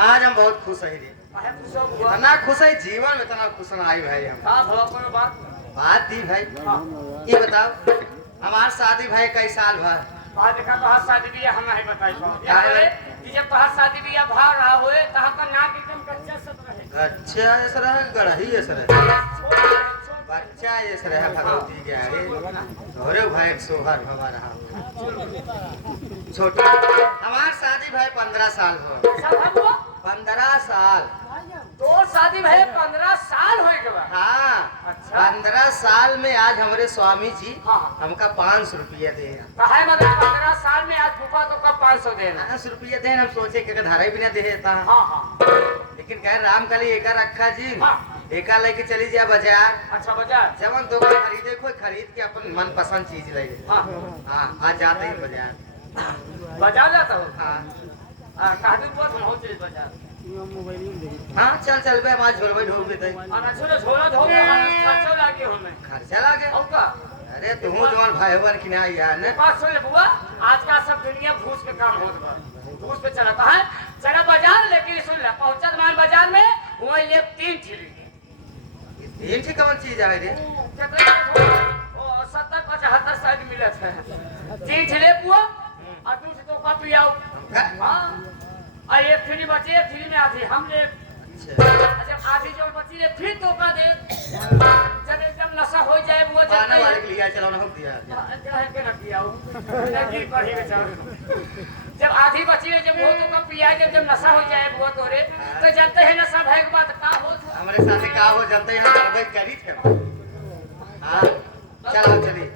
आज हम बहुत खुश है रे। इतना खुश है जीवन में, इतना खुश ना आई भाई हम। बात दी भाई, ये बताओ हमार शादी भाई कई साल भर शादी बिया हम नहीं बताई कि जब तोहार शादी बिया भाग रहा होए तहां का नाक एकदम कच्चा सब रहे। अच्छा ऐसा रहा, गढ़ही ऐसा रहा, बच्चा ऐसा रहा भगवती के आगे अरे भाई सोहर भवा रहा छोटा। हमार शादी भाई 15 साल हो। 15 साल तो शादी भाई 15 साल हो गए। हाँ अच्छा 15 साल में आज हमारे स्वामी जी हाँ हमका 500 रुपया दे। कहे मतलब 15 साल में आज फूफा तो कब 500 देना। 500 रुपया दे, हम सोचे कि धारा भी ना देता। हाँ हाँ लेकिन कह राम काली एका रखा जी हाँ। एका लेके चली जाए बाजार। अच्छा बाजार जवन दुकान खरीदे कोई खरीद के अपन मन पसंद चीज ले। हाँ हाँ आज जाते ही बाजार। बाजार जाता हो। हाँ काफी बहुत हो चीज बाजार। हाँ चल चल बे आज झोलवे ढोक देते। और छोड़ो छोड़ो छोड़ो खर्चा लागे हमें। खर्चा लागे और का अरे तू जवन भाई बन की ना यार ने बात सुन ले बुआ, आज का सब दुनिया घूस के काम होत बा। घूस पे चलता है। चला बाजार लेकिन सुन ले पहुंचत मान बाजार में वही ले 3 ठिली। तीन ठी कौन चीज आवे रे? कितना ओ 70 75 साइड मिलत है। 3 ठिले बुआ और तू से तो कॉपी आओ। हां और एक फ्री बची, एक फ्री में आधी हम ले। अच्छा आधी जो बची ले फिर तो का दे। जब एकदम नशा हो जाए वो पाना जब वाले के लिए चलो ना हम दिया। के रख दिया लगी पड़ी बेचारे। जब आधी बची है जब वो तो का पिया जब नशा हो जाए वो तो रे तो जानते हैं नशा भाई के बात का हो। हमारे साथ का हो जानते हैं हम करबे करी थे। हां चलो चलिए।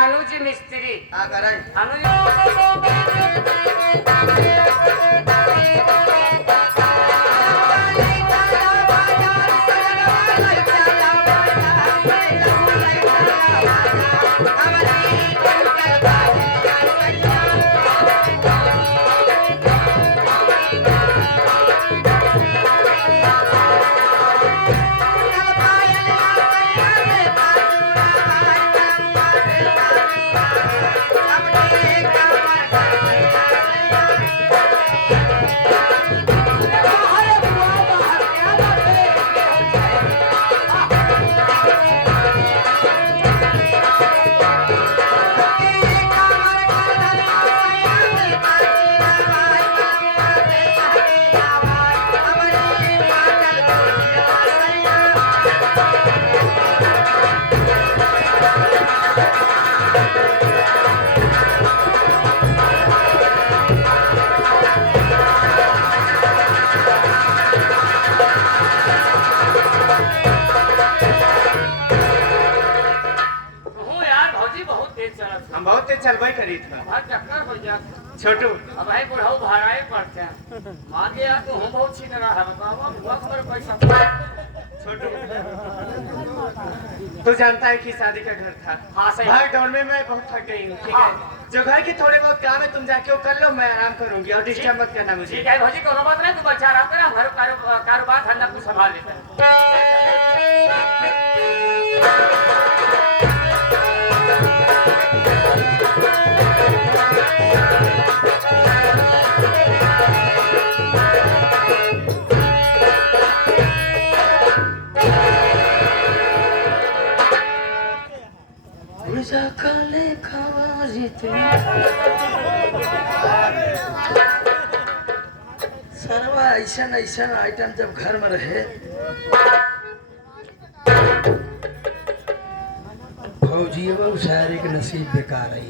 अनुज मिस्त्री हां करे हम बहुत तेज चलबई करी था। हर चक्कर हो जा छोटू अब भाई बुढ़ाऊ भाड़ाए पड़ते हैं। मान लिया तो हम बहुत छीन रहा है बताओ बुआ खबर पैसा। छोटू तू जानता है कि शादी का घर था। हाँ सही भाग दौड़ में मैं बहुत थक गई हूँ। ठीक है जो घर के थोड़े बहुत काम है तुम जाके वो कर लो, मैं आराम करूंगी और डिस्टर्ब मत करना मुझे। ठीक है भौजी कोनो बात नहीं, तू बच्चा आराम कर, हम घर कारोबार धंधा कुछ संभाल लेते हैं। सरवा ऐसा आइटम जब घर में रहे फौजी है वो सारे के नसीब बेकार है।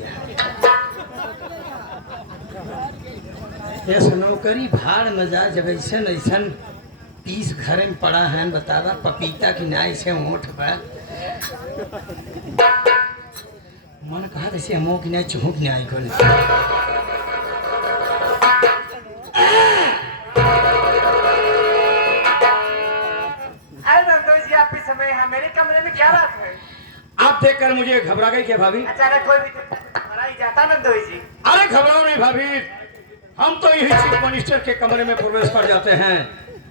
ऐसा नौकरी भाड़ में जा जब ऐसन ऐसन पीस घर में पड़ा है बतावा पपीता की नाई से ओठ पर मन कहा जैसे हमो की नाई चुमुक नाई को समय है मेरे कमरे में क्या बात है? आप देखकर मुझे घबरा गई क्या भाभी? अचानक कोई भी घबरा ही जाता नंदोई जी। अरे घबराओ नहीं भाभी, हम तो यही चीफ मिनिस्टर के कमरे में प्रवेश कर जाते हैं।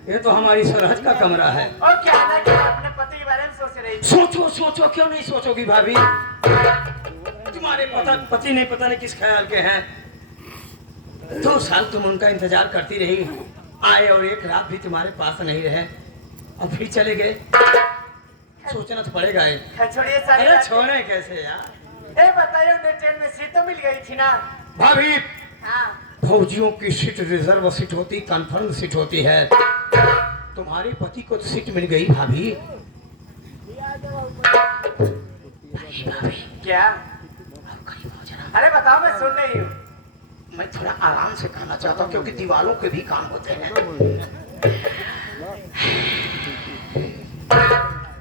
ये तो हमारी सरहद का कमरा है। और क्या ना कि अपने पति के बारे में सोच रही थी। सोचो क्यों नहीं सोचोगी भाभी? तुम्हारे पति नहीं पता नहीं किस ख्याल के हैं। 2 साल तुम उनका इंतजार करती रही, आए और एक रात भी तुम्हारे पास नहीं रहे और फिर चले गए। सोचना तो पड़ेगा। छोड़िए सारे। अरे छोड़े कैसे यार? ए बताइए उन्हें ट्रेन में सीट तो मिल गई थी ना भाभी? हाँ। फौजियों की सीट रिजर्व सीट होती, कंफर्म सीट होती है। तुम्हारे पति को तो सीट मिल गई भाभी। क्या? अरे बताओ मैं सुन रही हूँ। मैं थोड़ा आराम से खाना चाहता हूँ क्योंकि दीवारों के भी काम होते हैं।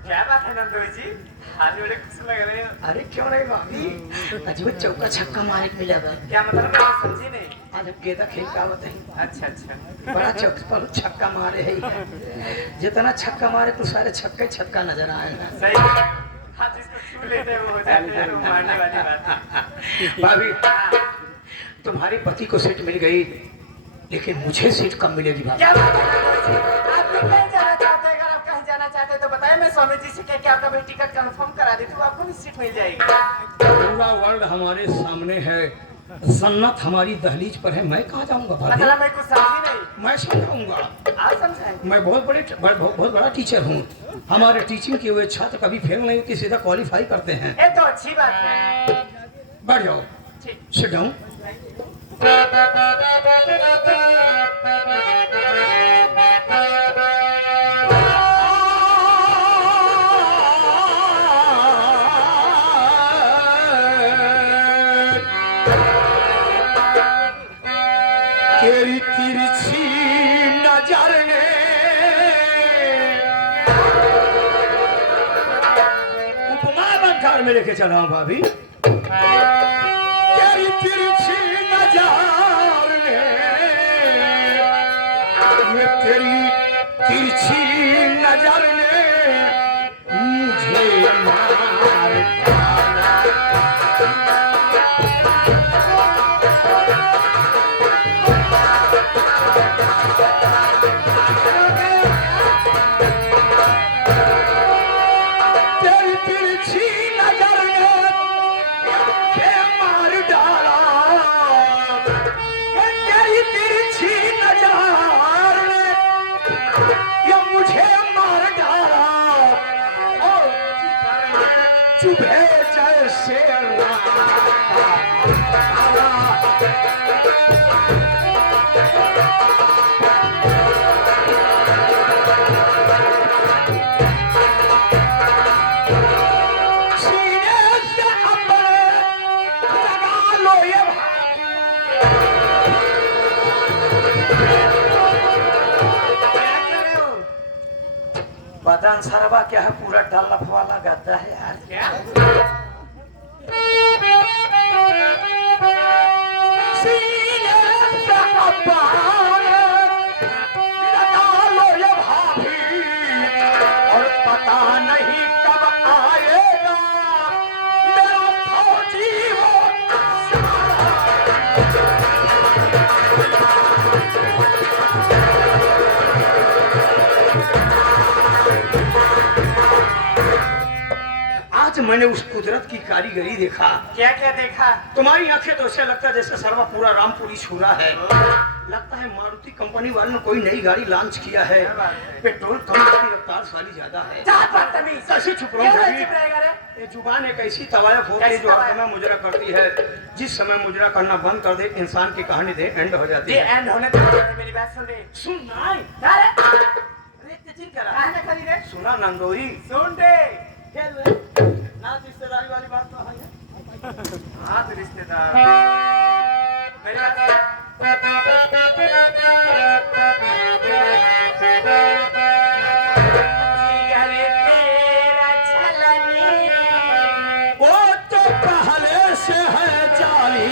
क्या बात है नंदोई जी? आज बड़े खुश लग रहे हो। अरे क्यों नहीं भाभी, अजीब चौका छक्का मारे मिला है। क्या मतलब मैं समझी नहीं। आज अब गेंदा खेल का होता है। अच्छा। बड़ा चौक पर छक्का मारे है। जितना छक्का मारे तो सारे छक्का नजर आए हैं। सही। हाँ जिसको छू लेते हैं वो हो जाते हैं, वो मारने वाली बात। भाभी तुम्हारे पति को सीट मिल गई लेकिन मुझे सीट कब मिलेगी भाभी? क्या बात है नंदोई जी? आप लोग कहीं जाना चाहते हैं? अगर आप कहीं जाना चाहते हैं तो बताइए, मैं स्वामी जी से कह के आपका भी टिकट कंफर्म करा देती हूँ, आपको भी सीट मिल जाएगी। पूरा वर्ल्ड हमारे सामने है, जन्नत हमारी दहलीज पर है। मैं कहाँ जाऊँगा भाभी? मतलब मैं कुछ समझी नहीं। मैं समझाऊंगा। आप समझाएंगे? मैं बहुत बड़ा टीचर हूँ। हमारे टीचिंग किए हुए छात्र कभी फेल नहीं होती, सीधा क्वालिफाई करते हैं। ये तो अच्छी बात है। बैठ जाओ। ठीक। Sit down. तेरी तिरछी नजर ने उपमा अलंकार में लेके चला हूं भाभी। तेरी तिरछी नजर ने, ये तेरी तिरछी नजर ने मुझे मार डाला। तेरी तिरछी नजर ने मुझे मार डाला। तेरी तिरछी नजर ने ये मुझे मार डाला और चुभे जैसे सीने से अपने लगा लो ये बदन सरवा क्या है, पूरा डाला फवाला गद्दा है यार। क्या? सीने से अपने लगा लो ये भाभी और पता नहीं कब आएगा मेरा फौजी वो। आज मैंने उस कुदरत की कारीगरी देखा। क्या क्या देखा? तुम्हारी आंखें तो ऐसे लगता है जैसे सर्वा पूरा रामपुरी छुरा है। लगता है मारुति कंपनी वालों ने कोई नई गाड़ी लॉन्च किया है। पेट्रोल कम की रफ्तार सारी ज्यादा है। कैसे छुप रहा हूँ भाभी? ये जुबान एक ऐसी तवायफ होती है जो अपना मुजरा करती है। जिस समय मुजरा करना बंद कर दे इंसान की कहानी दे एंड हो जाती ये है। एंड होने तो मेरी बात सुन रही। सुन नाई। सुना नंदोई। सुन दे। ना रिश्तेदारी वाली बात रिश्तेदार मेरी बात वो तो पहले से है जाली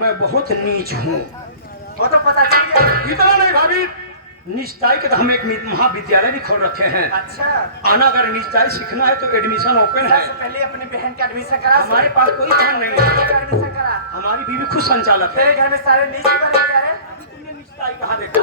मैं बहुत नीच हूँ। वो तो पता चल गया। इतना नहीं भाभी, निश्चय के तो हम एक महाविद्यालय भी खोल रखे हैं। अच्छा, आना अगर निश्चय सीखना है तो एडमिशन ओपन है। सबसे पहले अपनी बहन का एडमिशन करा। हमारे पास कोई धन नहीं है। एडमिशन करा। हमारी बीवी खुद संचालक है। तेरे घर में सारे नीच बने क्या रे? तुमने निश्चय कहाँ देखा?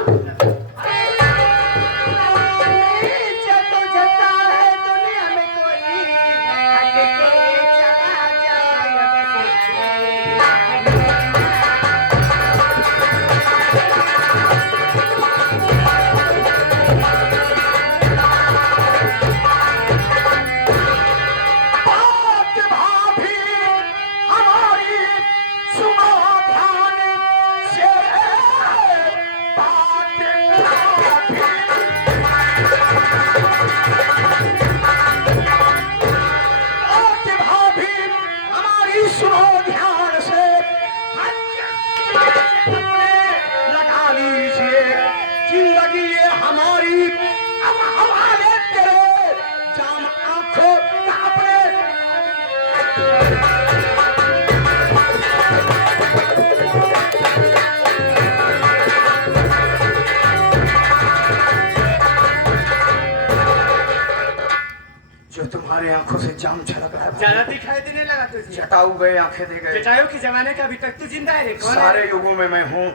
तुम्हारे आंखों से जाम छलक रहा है। ज्यादा दिखाई देने लगा तुझे। जटाऊ गए, आंखें दे गए। जटायु के जमाने का अभी तक तू जिंदा है रे? कौन सारे है? युगों में मैं हूँ।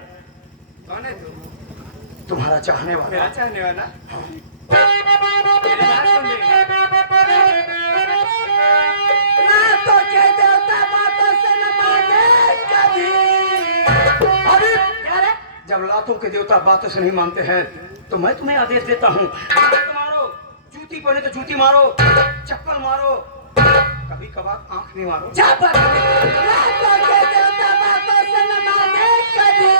कौन है तू? तुम्हारा चाहने वाला। मेरा चाहने वाला? मेरी बात सुन ले। ना तो के देवता बातों से न माने कभी। अभी क्या रे? जब लातों के देवता बातों से नहीं मानते हैं तो मैं तुम्हें आदेश देता हूँ, मारो, जूती पहने तो जूती मारो, चप्पल मारो, कभी कभार आंख भी मारो। लातों के देवता बातों से न माने कभी।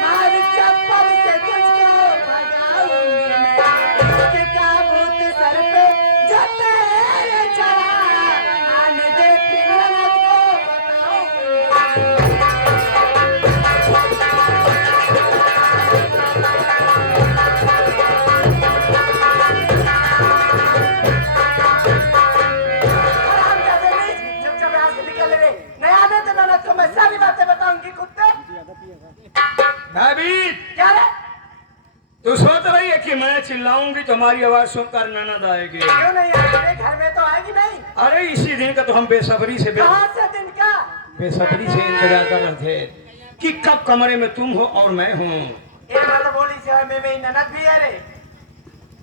मार चप्पल से तुझको भगाऊंगी मैं। इसके का भूत सर पे जो तेरे चढ़ा, आने दे फिर ननद को भाभी, क्या रे? तू सोच रही है कि मैं चिल्लाऊंगी तो हमारी आवाज सुनकर ननद आएगी? क्यों नहीं आएगी? घर में तो आएगी नहीं। अरे इसी दिन का तो हम बेसब्री से कहाँ से दिन का? बेसब्री से इंतजार कर रहे थे कि कब कमरे में तुम हो और मैं हूँ। एक बात बोली से में मेरी ननद भी है रे।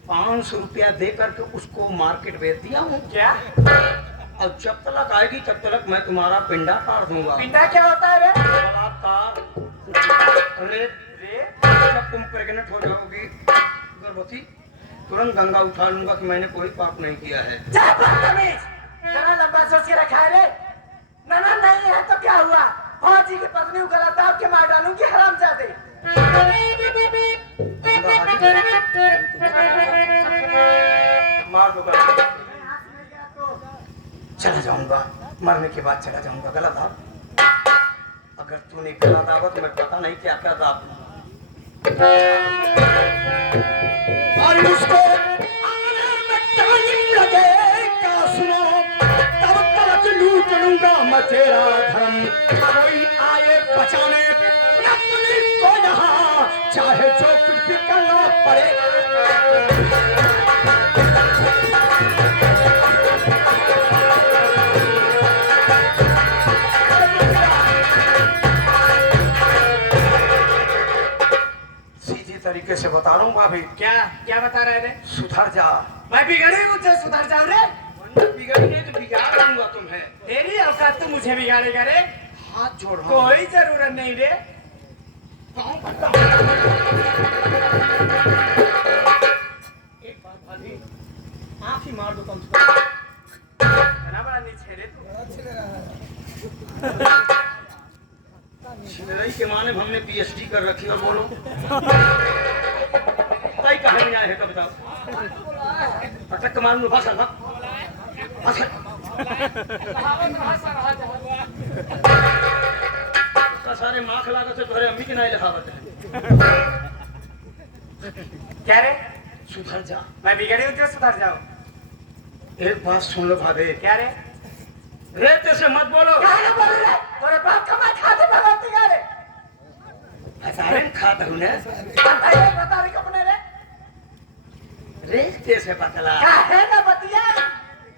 500 रुपया दे करके उसको मार्केट भेज दिया हूँ। क्या? और जब तक आएगी तब तक मैं तुम्हारा पिंडा काट दूंगा। पिंडा क्या होता है रे? बलात्कार, रेप। जब तुम प्रेग्नेंट हो जाओगी, गर्भवती, तुरंत गंगा उठा लूंगा कि मैंने कोई पाप नहीं किया है। जरा लंबा सोच के रखा है रे। ननद नहीं है तो क्या हुआ? फौजी की पत्नी को गला दाब के मार डालूंगी हरामजादे। मार दो, चला जाऊंगा, मरने के बाद चला जाऊंगा। गला दाब, अगर तूने गला दाबा तो मैं पता नहीं क्या क्या दाब। और उसको आने में टाइम लगेगा, सुनो, तब तक लूट लूंगा मैं तेरा धर्म। कोई आए बचाने अपने को यहाँ, चाहे जो कुछ भी करना पड़े। तरीके से बता रहा हूँ भाभी। क्या क्या बता रहे रे? सुधर जा। मैं बिगड़ी हूँ तो सुधर जाऊँ रे? बिगड़ने तो बिगाड़ दूंगा तुम्हें। तेरी औकात तो मुझे बिगाड़ेगा रे? हाथ जोड़ रहा हूँ। कोई जरूरत नहीं रे। एक बात भाभी, आँख ही मार दो कम से कम। बड़ा बड़ा नीचे रे तू। छिलरई के माने हमने पीएचडी कर रखी और बोलो कई कहा में आए है तो बताओ। अटक के मालूम बस हल बस सारे माख लागत से तोहरे अम्मी के नाई लिखावत है। क्या रे? सुधर जा। मैं बिगड़ी हूँ तो सुधर जाओ। एक बात सुन लो भाभी। क्या रे? रेते से मत बोलो। क्या रे बोल रहे? तेरे बाप का मैं खाते भगवती का रे? हजारे खाता हूँ ना। बता रे कपने रे? रेते से बतला। क्या है ना बतिया?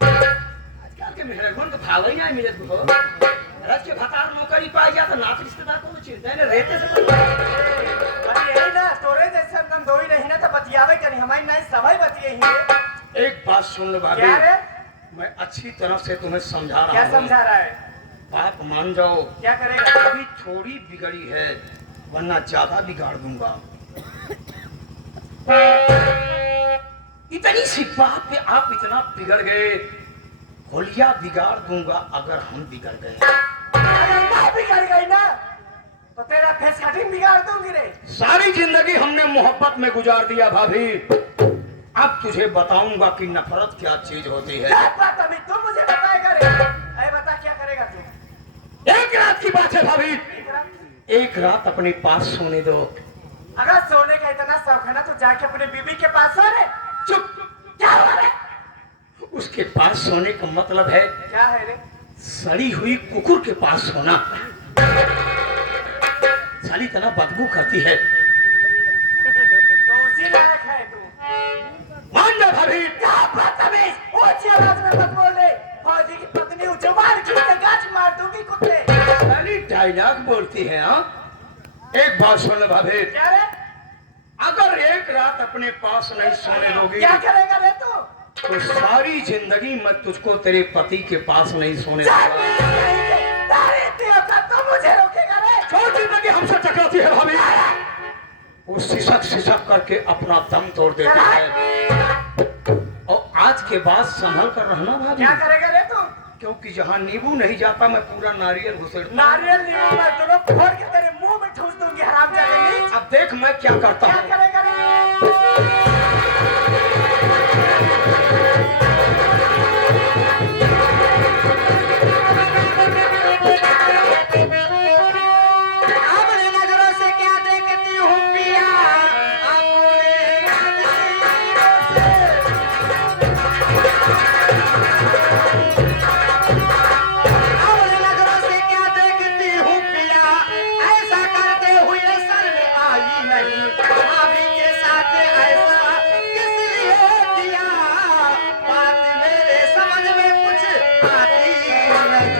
आजकल के मेहरबान तो भाव ही नहीं मिले तुमको। रज के भतार नौकरी पाई जा तो नात रिश्तेदार को चिंता है रेते से बतला। अरे यही ना तोरे जैसे हम दो ही नहीं ना तो बतियावे करी हमारी नहीं सवाई बतिये ही। एक बात सुन लो भाभी। क्या रे? मैं अच्छी तरह से तुम्हें समझा रहा हूँ। क्या समझा रहा है? बात मान जाओ। क्या करेगा? अभी थोड़ी बिगड़ी है वरना ज्यादा बिगाड़ दूंगा। इतनी सी बात पे आप इतना बिगड़ गए। होलिया बिगाड़ दूंगा अगर हम बिगड़ गए। अगर मैं बिगड़ गई ना तो तेरा फेस कटिंग बिगाड़ दूंगी रे। सारी जिंदगी हमने मोहब्बत में गुजार दिया भाभी। अब तुझे बताऊंगा कि नफरत क्या चीज होती है। तुम मुझे बताएगा रे? अरे बता क्या करेगा तू? एक रात की बात है भाभी। एक रात अपने पास सोने दो। अगर सोने का इतना शौक है ना तो जाके अपने बीबी के पास सो रे। चुप। क्या हो रे? उसके पास सोने का मतलब है क्या है रे? सड़ी हुई कुकुर के पास सोना। साली तना बदबू करती है। तो उसी लायक है तू। मान जा भाभी। क्या बदतमीज! ऊंची आवाज में मत बोल रे। फौजी की पत्नी हूँ, जुबान खींच के गाछ मार दूंगी कुत्ते। साली डायलॉग बोलती है। हाँ एक बात सुन भाभी। क्या रे? अगर एक रात अपने पास नहीं सोने दोगी क्या करेगा रे तू? तो सारी जिंदगी मैं तुझको तेरे पति के पास नहीं सोने दूंगा। तो मुझे रोकेगा रे? छोड़ जिंदगी हमसे टकराती है भाभी। वो सिसक सिसक करके अपना दम तोड़ देती है। और आज के बाद संभल कर रहना भाभी। क्या करेगा रे तू? क्योंकि जहाँ नींबू नहीं जाता मैं पूरा नारियल घुसेड़ता हूं। नारियल नींबू मैं दोनों फोड़ के तेरे मुंह में ठूस दूंगी हरामजादे। अब देख मैं क्या करता क्या हूँ। करेगा रे? अपने नजरों से क्या देखती हूँ पिया? अपने नजरों से क्या देखती हूँ पिया? ऐसा करते हुए सर में आई नहीं। भाभी के साथ ऐसा किस लिए किया? बात मेरे समझ में कुछ आती नहीं।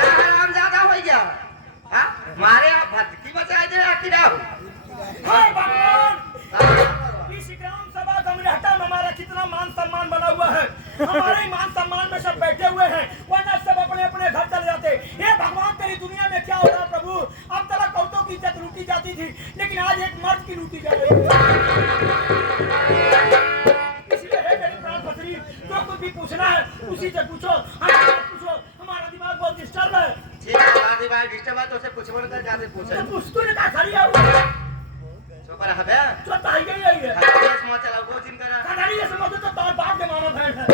हरामजादा भैया, हाँ? मारे आप भटकी बचाए दे आखिर आओ। हाय भगवान! इस ग्राम सभा गमरहटा में हमारा कितना मान सम्मान बना हुआ है। हमारे ही मान सम्मान में सब बैठे हुए हैं, वरना सब अपने अपने घर चले जाते। हे भगवान, तेरी दुनिया में क्या हो रहा है प्रभु? अब तक औरतों की इज्जत लूटी जाती थी, लेकिन आज एक मर्द की लूटी जा रही है। इसलिए हे मेरी प्राण पत्री, जो कुछ भी पूछना है उसी से पूछो, हमारा पूछो। हमारा दिमाग बहुत डिस्टर्ब है। ठीक है शादी भाई डिस्टर्ब है तो उसे पूछबो न कर जाते पूछे। तो पूछ तू ने कहा खड़ी है चुप रह बे। जो ताई गई है ये केस मत चलाओ को जिन करा। कहानी जैसे मौजूद तो तार बाप के मानो बहन है।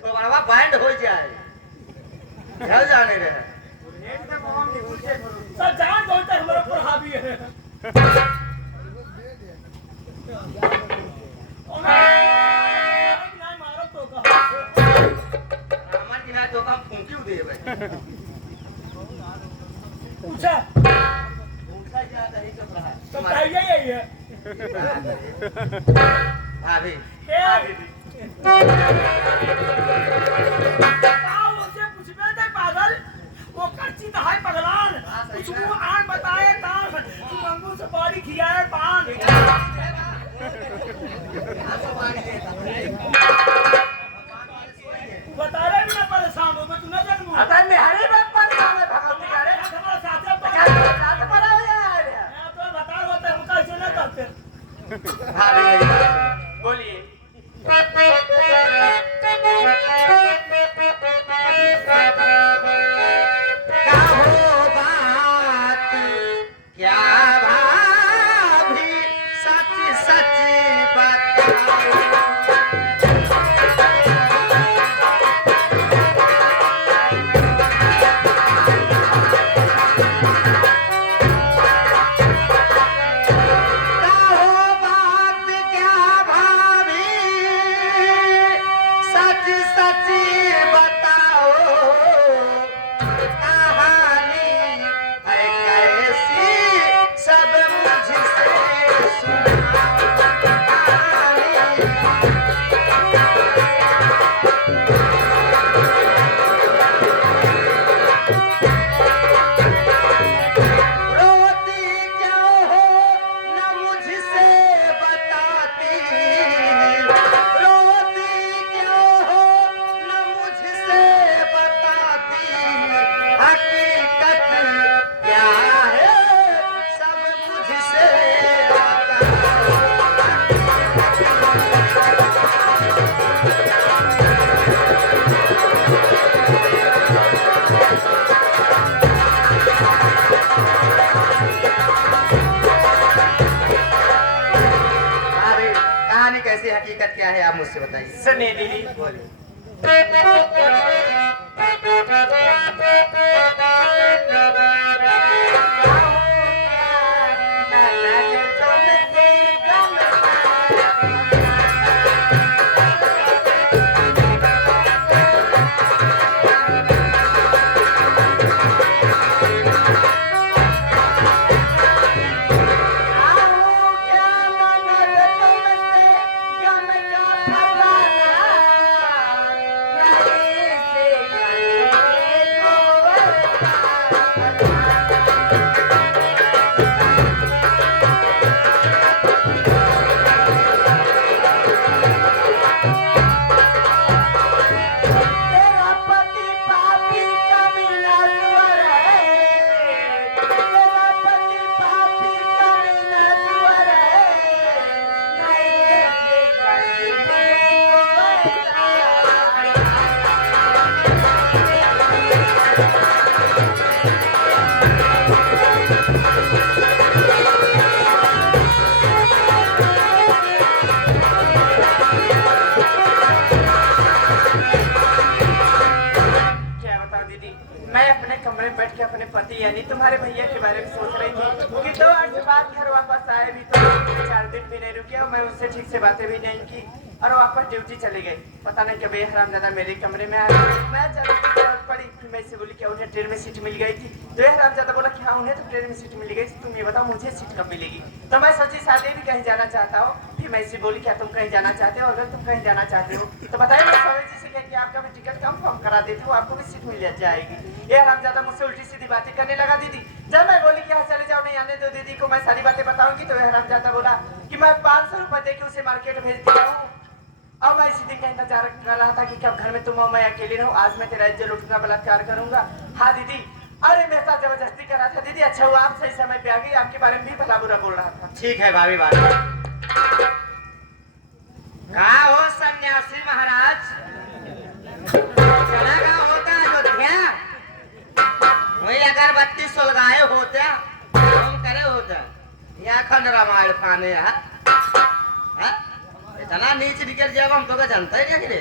तो बड़वा बैंड हो जाए। चल जाने रहे। सर जान दो तक हमारे ऊपर हावी है। नहीं मारो तो कहा। हमार की ना तो काम फूंकी दे भाई। पूछा फूंका जाता है चुप रहा। तो चाहिए यही है। भाभी उसे पूछबे दे पागल वो करची त है पगलान कुछ वो आन बताए तान तू मंगू से बॉडी खियाए पान बता रहे भी ना परेशान हो मैं तू न जानू अतः में हरी बात परेशान है भगवती का रे हमारा साथे रात पड़ा हो यार तो बता होता हम कैसे न करते भाभी बोलिए क्या हो बात क्या भाभी सच सच बताओ कैसी हकीकत क्या है आप मुझसे बताइए। सुनिए दीदी बोलिए। बैठ के अपने पति यानी तुम्हारे भैया के बारे में सोच रही थी कि 2 आज बाद घर वापस आए भी तो 4 दिन भी नहीं रुके और मैं उससे ठीक से बातें भी नहीं की और वापस ड्यूटी चली गई। पता नहीं कभी हरामजादा मेरे कमरे में आया, मैं जरूरत पड़ी फिर मैं इससे बोली क्या उन्हें ट्रेन में सीट मिल गई थी। तो ये हरामजादा बोला कि हाँ उन्हें तो ट्रेन में सीट मिल गई थी, तुम ये बताओ मुझे सीट कब मिलेगी। तो मैं सोची शादी भी कहीं जाना चाहता हूँ। फिर मैं इससे बोली क्या तुम कहीं जाना चाहते हो, अगर तुम कहीं जाना चाहते हो तो बताइए मैं स्वामी जी से कह के आपका भी टिकट कंफर्म करा देती हूँ, आपको भी सीट मिल जाएगी। ये हरामजादा मुझसे उल्टी सीधी बातें करने लगा दीदी। जब मैं बोली कि हाँ चले जाओ नहीं आने दो दीदी को मैं सारी बातें बताऊंगी, तो ये हरामजादा बोला कि मैं 500 रुपए दे के उसे मार्केट भेज दिया हूँ। अब मैं इसी दिन का इंतजार कर रहा था कि कब घर में तुम और मैं अकेली रहूं। आज मैं तेरा इज्जत लूटना बलात्कार करूंगा। हाँ दीदी, अरे मेरे साथ जबरदस्ती कर रहा था दीदी। अच्छा हुआ आप सही समय पे आ गई, आपके बारे में भी भला बुरा बोल रहा था। ठीक है भाभी बात। कहा हो सन्यासी महाराज, चला का होता अयोध्या वही अगरबत्ती सुलगाए होता हम करे होता यहाँ खंड रामायण खाने इतना नीच निकल जाएगा हम तो जानता ही नहीं रे।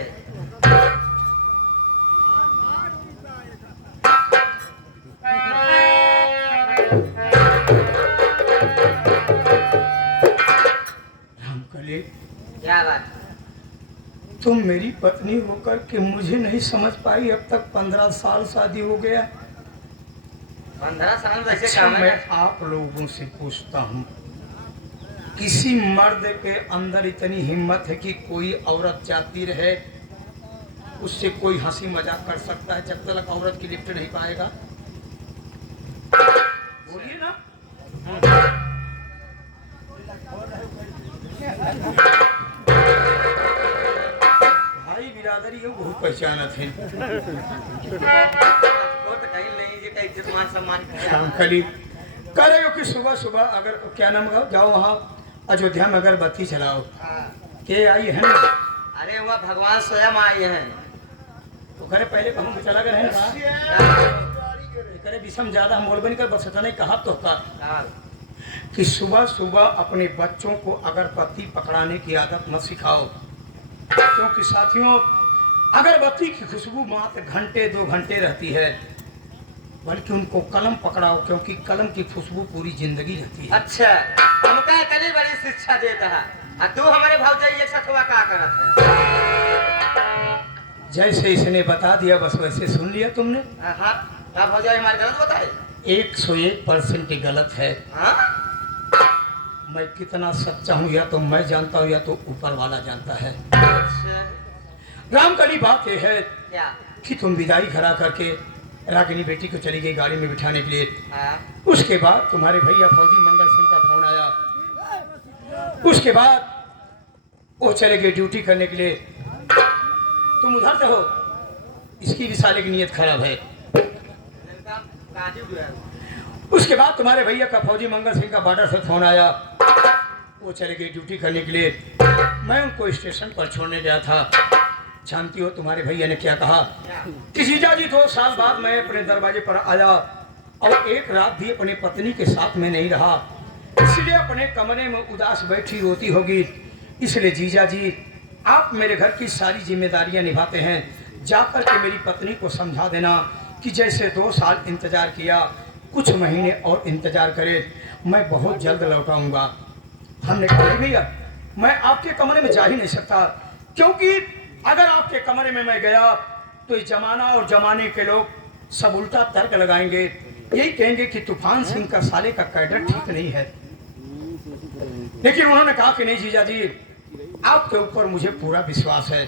रामकली, क्या बात? तुम मेरी पत्नी होकर के मुझे नहीं समझ पाई। अब तक 15 साल शादी हो गया। 15 साल वैसे अच्छा, काम है। मैं आप लोगों से पूछता हूँ, किसी मर्द के अंदर इतनी हिम्मत है कि कोई औरत जाती रहे, उससे कोई हंसी मजाक कर सकता है जब तक औरत की लिफ्ट नहीं पाएगा? बोलिए ना। भाई बिरादरी ये बहुत पहचानत है। वो तो कहीं नहीं जी, कहीं इज्जत मान सम्मान शाम खली कह रहे हो कि सुबह सुबह अगर क्या नाम है, जाओ वहाँ अयोध्या में अगरबत्ती चलाओ। के आई है ना? अरे वह भगवान स्वयं आए हैं। तो करे पहले कहूँ चला गए है ना? करे विषम ज्यादा हम बोलबे नहीं कर, बस नहीं कहा तो का कि सुबह सुबह अपने बच्चों को अगरबत्ती पकड़ाने की आदत मत सिखाओ, क्योंकि साथियों अगरबत्ती की खुशबू मात्र घंटे 2 घंटे रहती है, बल्कि उनको कलम पकड़ाओ, क्योंकि कलम की खुशबू पूरी जिंदगी रहती है। अच्छा, हमका इतनी बड़ी शिक्षा देता है और तू हमारे भौजाई एक साथ हुआ क्या करत है? जैसे इसने बता दिया बस वैसे सुन लिया तुमने। हाँ, क्या भौजाई हमारे गलत बताए? 101% गलत है। हाँ? मैं कितना सच्चा हूँ या तो मैं जानता हूँ या तो ऊपर वाला जानता है। अच्छा, रामकली बात यह है क्या? कि तुम विदाई करा करके रागिनी बेटी को चली गई गाड़ी में बिठाने के लिए। हाँ? उसके बाद तुम्हारे भैया फौजी मंगल सिंह का फोन आया। उसके बाद वो चले गए ड्यूटी करने के लिए। तुम उधर से हो, इसकी भी साले की नीयत खराब है। उसके बाद तुम्हारे भैया का फौजी मंगल सिंह का बॉर्डर से फोन आया, वो चले गए ड्यूटी करने के लिए। मैं उनको स्टेशन पर छोड़ने गया था। जानती हो तुम्हारे भैया ने क्या कहा कि जीजा जी 2 साल बाद मैं अपने दरवाजे पर आया और एक रात भी अपनी पत्नी के साथ में नहीं रहा, इसलिए अपने कमरे में उदास बैठी रोती होगी। इसलिए जीजा जी आप मेरे घर की सारी जिम्मेदारियां निभाते हैं, जाकर के मेरी पत्नी को समझा देना कि जैसे 2 साल इंतजार किया कुछ महीने और इंतजार करे, मैं बहुत जल्द लौटाऊंगा। हमने कहा नहीं भैया, मैं आपके कमरे में जा ही नहीं सकता, क्योंकि अगर आपके कमरे में मैं गया तो इस जमाना और जमाने के लोग सब उल्टा तर्क लगाएंगे, यही कहेंगे कि तूफान सिंह का साले का कैडर ठीक नहीं है। लेकिन उन्होंने कहा कि नहीं जीजा जी, आपके ऊपर मुझे पूरा विश्वास है।